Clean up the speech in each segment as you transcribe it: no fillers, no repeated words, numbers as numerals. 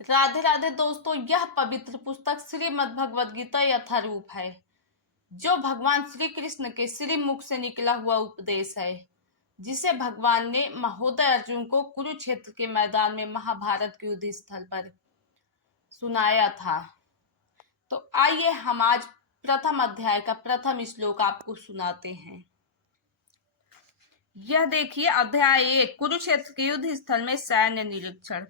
राधे राधे दोस्तों, यह पवित्र पुस्तक श्रीमद् भगवद गीता यथारूप है, जो भगवान श्री कृष्ण के श्री मुख से निकला हुआ उपदेश है, जिसे भगवान ने महोदय अर्जुन को कुरुक्षेत्र के मैदान में महाभारत के युद्ध स्थल पर सुनाया था। तो आइए हम आज प्रथम अध्याय का प्रथम श्लोक आपको सुनाते हैं। यह देखिए, अध्याय 1, कुरुक्षेत्र के युद्ध स्थल में सैन्य निरीक्षण।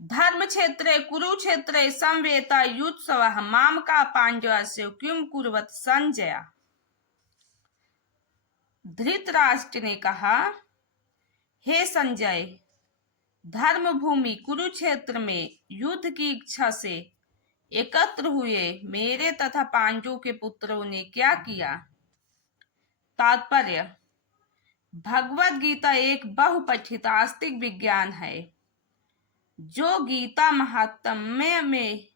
धर्म क्षेत्रे कुरुक्षेत्रे संवेता युत्सवः माम का पांडवस्य किम कुर्वत संजय। धृतराष्ट्र ने कहा, हे संजय, धर्म भूमि कुरुक्षेत्र में युद्ध की इच्छा से एकत्र हुए मेरे तथा पांडवों के पुत्रों ने क्या किया। तात्पर्य: भगवद गीता एक बहुपठित आस्तिक विज्ञान है, जो गीता महात्म्य में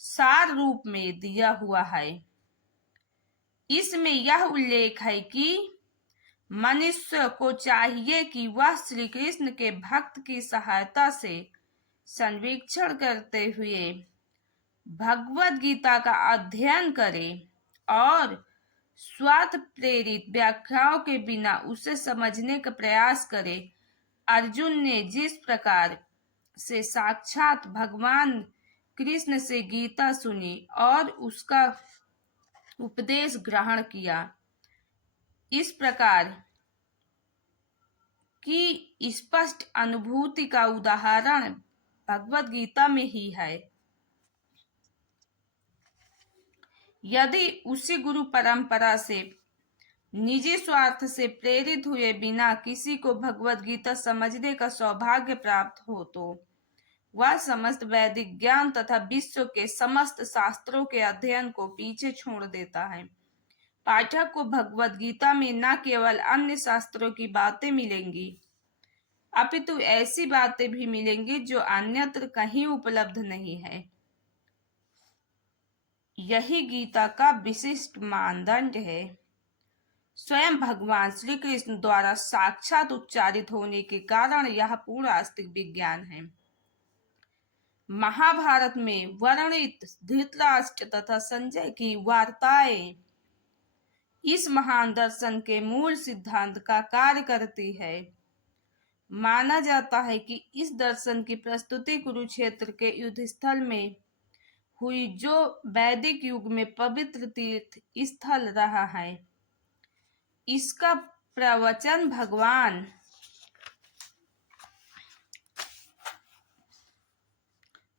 सार रूप में दिया हुआ है। इसमें यह उल्लेख है कि मनुष्य को चाहिए कि वह श्री कृष्ण के भक्त की सहायता से सर्वेक्षण करते हुए भगवद गीता का अध्ययन करे और स्वार्थ प्रेरित व्याख्याओं के बिना उसे समझने का प्रयास करे। अर्जुन ने जिस प्रकार से साक्षात भगवान कृष्ण से गीता सुनी और उसका उपदेश ग्रहण किया, इस प्रकार की स्पष्ट अनुभूति का उदाहरण भगवद गीता में ही है। यदि उसी गुरु परंपरा से निजी स्वार्थ से प्रेरित हुए बिना किसी को भगवद गीता समझने का सौभाग्य प्राप्त हो तो वह समस्त वैदिक ज्ञान तथा विश्व के समस्त शास्त्रों के अध्ययन को पीछे छोड़ देता है। पाठक को भगवद गीता में न केवल अन्य शास्त्रों की बातें मिलेंगी, अपितु ऐसी बातें भी मिलेंगी जो अन्यत्र कहीं उपलब्ध नहीं है। यही गीता का विशिष्ट मानदंड है। स्वयं भगवान श्री कृष्ण द्वारा साक्षात उच्चारित होने के कारण यह पूर्ण आस्तिक विज्ञान है। महाभारत में वर्णित धृतराष्ट्र तथा संजय की वार्ताएं इस महान दर्शन के मूल सिद्धांत का कार्य करती है। माना जाता है कि इस दर्शन की प्रस्तुति कुरुक्षेत्र के युद्ध स्थल में हुई, जो वैदिक युग में पवित्र तीर्थ स्थल रहा है। इसका प्रवचन भगवान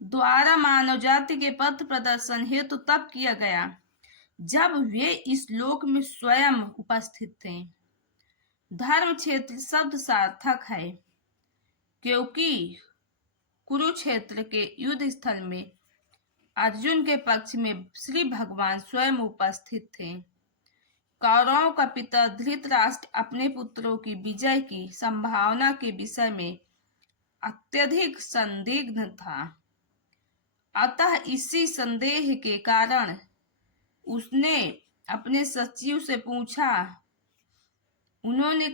द्वारा मानव जाति के पथ प्रदर्शन हेतु तब किया गया जब वे इस लोक में स्वयं उपस्थित थे। धर्म क्षेत्र शब्द सार्थक है, क्योंकि कुरुक्षेत्र के युद्ध स्थल में अर्जुन के पक्ष में श्री भगवान स्वयं उपस्थित थे। कौरवों का पिता धृतराष्ट्र अपने पुत्रों की विजय की संभावना के विषय में अत्यधिक संदिग्ध था। अतः इसी संदेह के कारण उसने अपने सचिव से पूछा। उन्होंने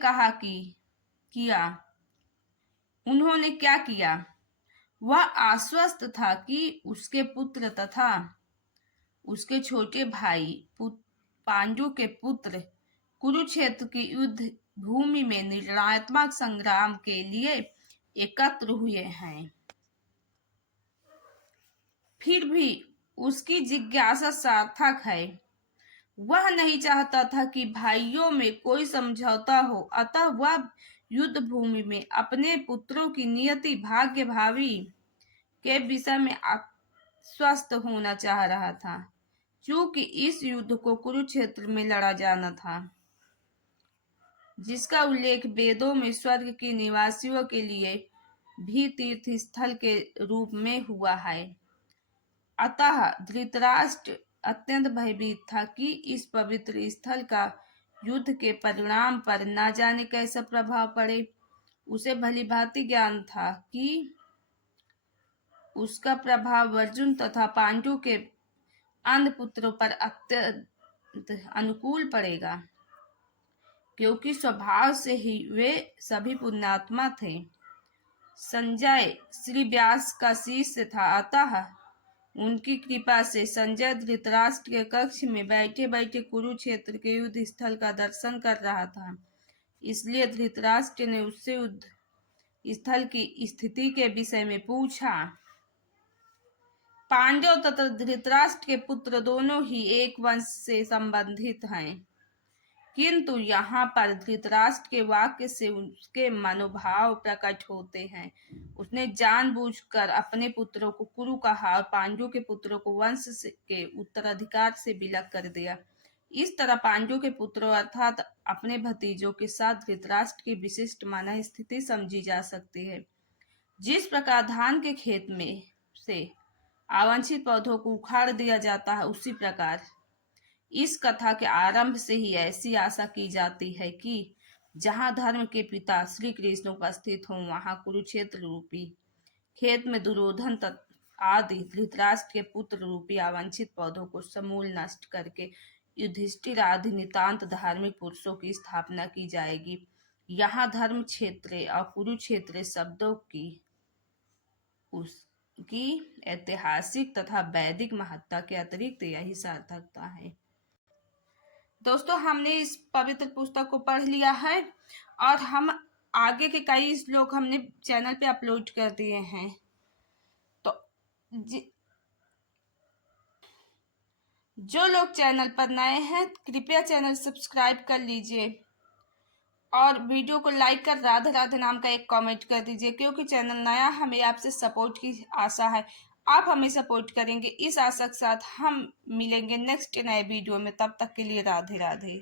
क्या किया? वह आश्वस्त था कि उसके पुत्र तथा उसके छोटे भाई पांडु के पुत्र कुरुक्षेत्र की युद्ध भूमि में निर्णयात्मक संग्राम के लिए एकत्र हुए हैं। फिर भी उसकी जिज्ञासा सार्थक है। वह नहीं चाहता था कि भाइयों में कोई समझौता हो, अतः वह युद्ध भूमि में अपने पुत्रों की नियति, भाग्य, भावी के विषय में आश्वस्त होना चाह रहा था, क्योंकि इस युद्ध को कुरुक्षेत्र में लड़ा जाना था, जिसका उल्लेख वेदों में स्वर्ग के निवासियों के लिए भी तीर्थ स्थल के रूप में हुआ है। अतः धृतराष्ट्र अत्यंत भयभीत था कि इस पवित्र स्थल का युद्ध के परिणाम पर न जाने कैसा प्रभाव पड़े। उसे भली भांति ज्ञान था कि उसका प्रभाव अर्जुन तथा पांडु के अन्य पुत्रों पर अत्यंत अनुकूल पड़ेगा, क्योंकि स्वभाव से ही वे सभी पुण्यात्मा थे। संजय श्री व्यास का शिष्य था, अतः उनकी कृपा से संजय धृतराष्ट्र के कक्ष में बैठे बैठे कुरुक्षेत्र के युद्ध स्थल का दर्शन कर रहा था। इसलिए धृतराष्ट्र ने उससे युद्ध स्थल की स्थिति के विषय में पूछा। पांडव तथा धृतराष्ट्र के पुत्र दोनों ही एक वंश से संबंधित हैं, किंतु यहाँ पर धृतराष्ट्र के वाक्य से उसके मनोभाव प्रकट होते हैं। उसने जानबूझकर अपने पुत्रों को कुरु कहा और पांडवों के पुत्रों को वंश के उत्तराधिकार से विलग कर दिया। इस तरह पांडवों के पुत्रों अर्थात अपने भतीजों के साथ धृतराष्ट्र की विशिष्ट मन स्थिति समझी जा सकती है। जिस प्रकार धान के खेत में से अवांछित पौधों को उखाड़ दिया जाता है, उसी प्रकार इस कथा के आरंभ से ही ऐसी आशा की जाती है कि जहाँ धर्म के पिता श्री कृष्ण उपस्थित हों, वहाँ कुरुक्षेत्र रूपी खेत में दुर्योधन आदि धृतराष्ट्र के पुत्र रूपी अवांछित पौधों को समूल नष्ट करके युधिष्ठिर आदि नितांत धार्मिक पुरुषों की स्थापना की जाएगी। यहाँ धर्म क्षेत्र और कुरुक्षेत्र शब्दों की उसकी ऐतिहासिक तथा वैदिक महत्ता के अतिरिक्त यही सार्थकता है। दोस्तों, हमने इस पवित्र पुस्तक को पढ़ लिया है और हम आगे के कई श्लोक हमने चैनल पे अपलोड कर दिए हैं। तो जो लोग चैनल पर नए हैं, कृपया चैनल सब्सक्राइब कर लीजिए और वीडियो को लाइक कर राधे राधे नाम का एक कमेंट कर दीजिए, क्योंकि चैनल नया, हमें आपसे सपोर्ट की आशा है। आप हमें सपोर्ट करेंगे, इस आशा के साथ हम मिलेंगे नेक्स्ट नए वीडियो में। तब तक के लिए राधे राधे।